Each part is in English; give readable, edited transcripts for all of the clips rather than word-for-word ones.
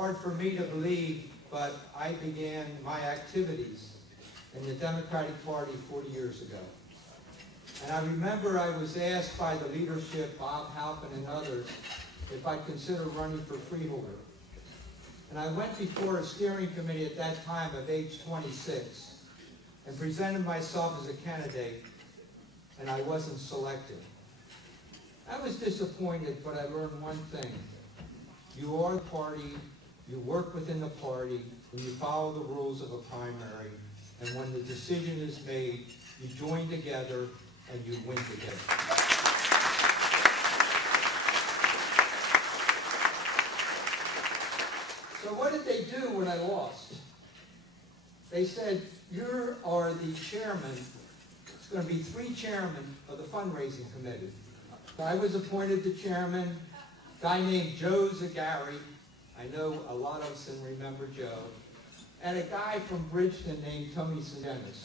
hard for me to believe, but I began my activities in the Democratic Party 40 years ago. And I remember I was asked by the leadership, Bob Halpin and others, if I'd consider running for freeholder. And I went before a steering committee at that time of age 26 and presented myself as a candidate, and I wasn't selected. I was disappointed, but I learned one thing. You are the party, you work within the party, and you follow the rules of a primary. And when the decision is made, you join together and you win together. So what did they do when I lost? They said, you are the chairman. It's going to be 3 chairmen of the fundraising committee. I was appointed the chairman. A guy named Joe Zagari. I know a lot of us can remember Joe. And a guy from Bridgeton named Tony Sedenis.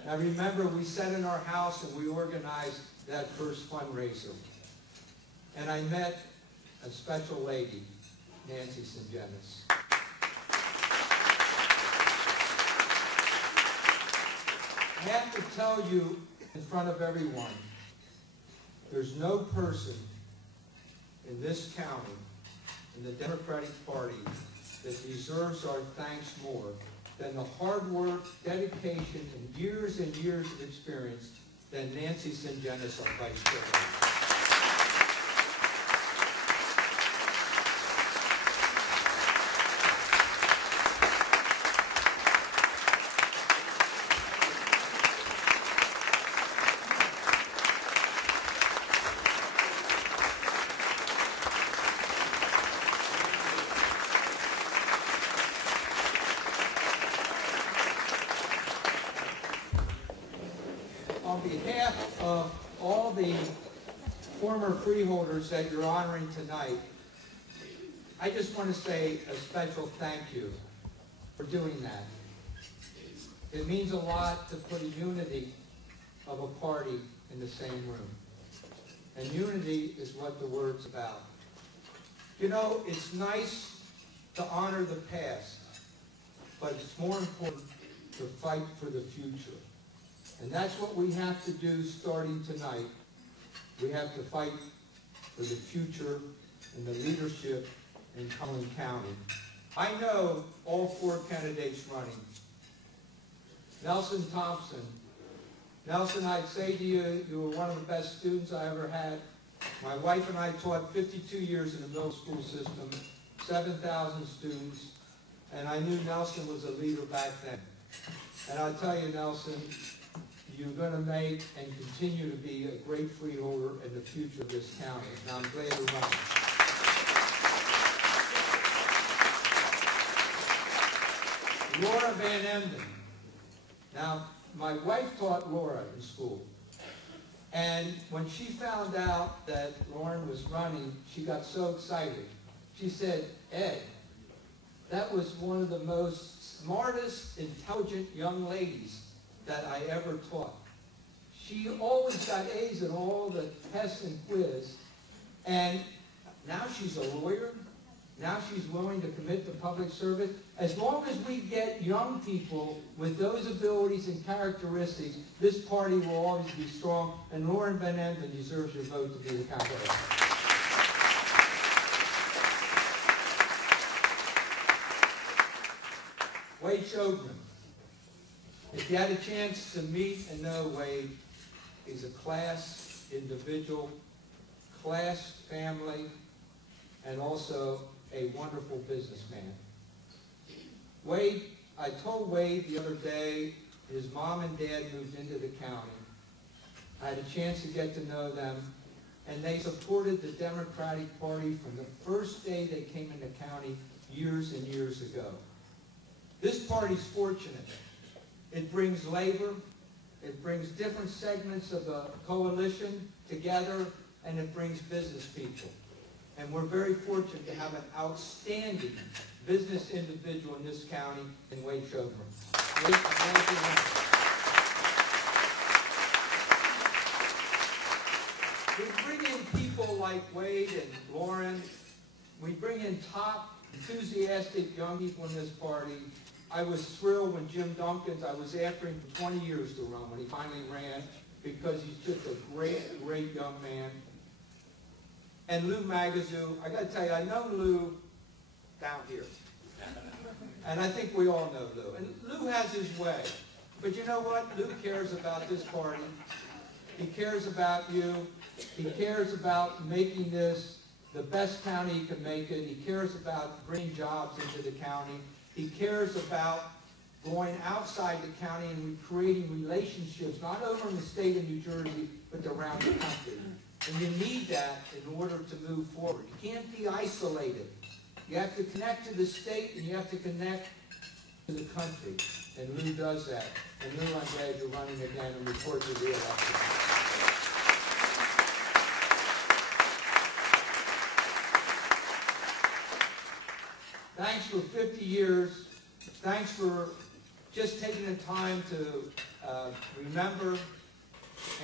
And I remember we sat in our house and we organized that first fundraiser. And I met a special lady, Nancy Sedenis. I have to tell you in front of everyone, there's no person in this county, in the Democratic Party, that deserves our thanks more than the hard work, dedication, and years of experience than Nancy Sedenis, our Vice Chairman. On behalf of all the former freeholders that you're honoring tonight, I just want to say a special thank you for doing that. It means a lot to put a unity of a party in the same room. And unity is what the word's about. You know, it's nice to honor the past, but it's more important to fight for the future. And that's what we have to do starting tonight. We have to fight for the future and the leadership in Cullen County. I know all 4 candidates running. Nelson Thompson. Nelson, I'd say to you, you were one of the best students I ever had. My wife and I taught 52 years in the middle school system, 7,000 students, and I knew Nelson was a leader back then. And I'll tell you, Nelson, you're going to make and continue to be a great freeholder in the future of this county. And I'm glad you're running. Laura Van Emden. Now, my wife taught Laura in school. And when she found out that Lauren was running, she got so excited. She said, Ed, that was one of the most smartest, intelligent young ladies that I ever taught. She always got A's in all the tests and quiz, and now she's a lawyer. Now she's willing to commit to public service. As long as we get young people with those abilities and characteristics, this party will always be strong, and Lauren Van Emden deserves your vote to be the candidate. Wade Shogren. If you had a chance to meet and know Wade, he's a class individual, class family, and also a wonderful businessman. Wade, I told Wade the other day, his mom and dad moved into the county. I had a chance to get to know them, and they supported the Democratic Party from the first day they came into county years and years ago. This party's fortunate. It brings labor, it brings different segments of the coalition together, and it brings business people. And we're very fortunate to have an outstanding business individual in this county in Wade Shogren. Wade, I'm glad you're here. We bring in people like Wade and Lauren. We bring in top enthusiastic young people in this party. I was thrilled when Jim Duncans, I was after him for 20 years to run when he finally ran, because he's just a great, great young man. And Lou Magazoo, I got to tell you, I know Lou down here. And I think we all know Lou. And Lou has his way. But you know what? Lou cares about this party. He cares about you. He cares about making this the best county he can make it. He cares about bringing jobs into the county. He cares about going outside the county and creating relationships, not over in the state of New Jersey, but around the country. And you need that in order to move forward. You can't be isolated. You have to connect to the state and you have to connect to the country. And Lou does that. And Lou, I'm glad you're running again and report your re-election. Thanks for 50 years. Thanks for just taking the time to remember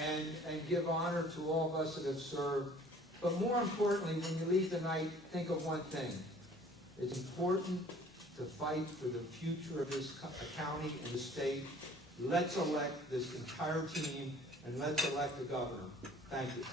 and give honor to all of us that have served. But more importantly, when you leave tonight, think of one thing. It's important to fight for the future of this county and the state. Let's elect this entire team, and let's elect the governor. Thank you.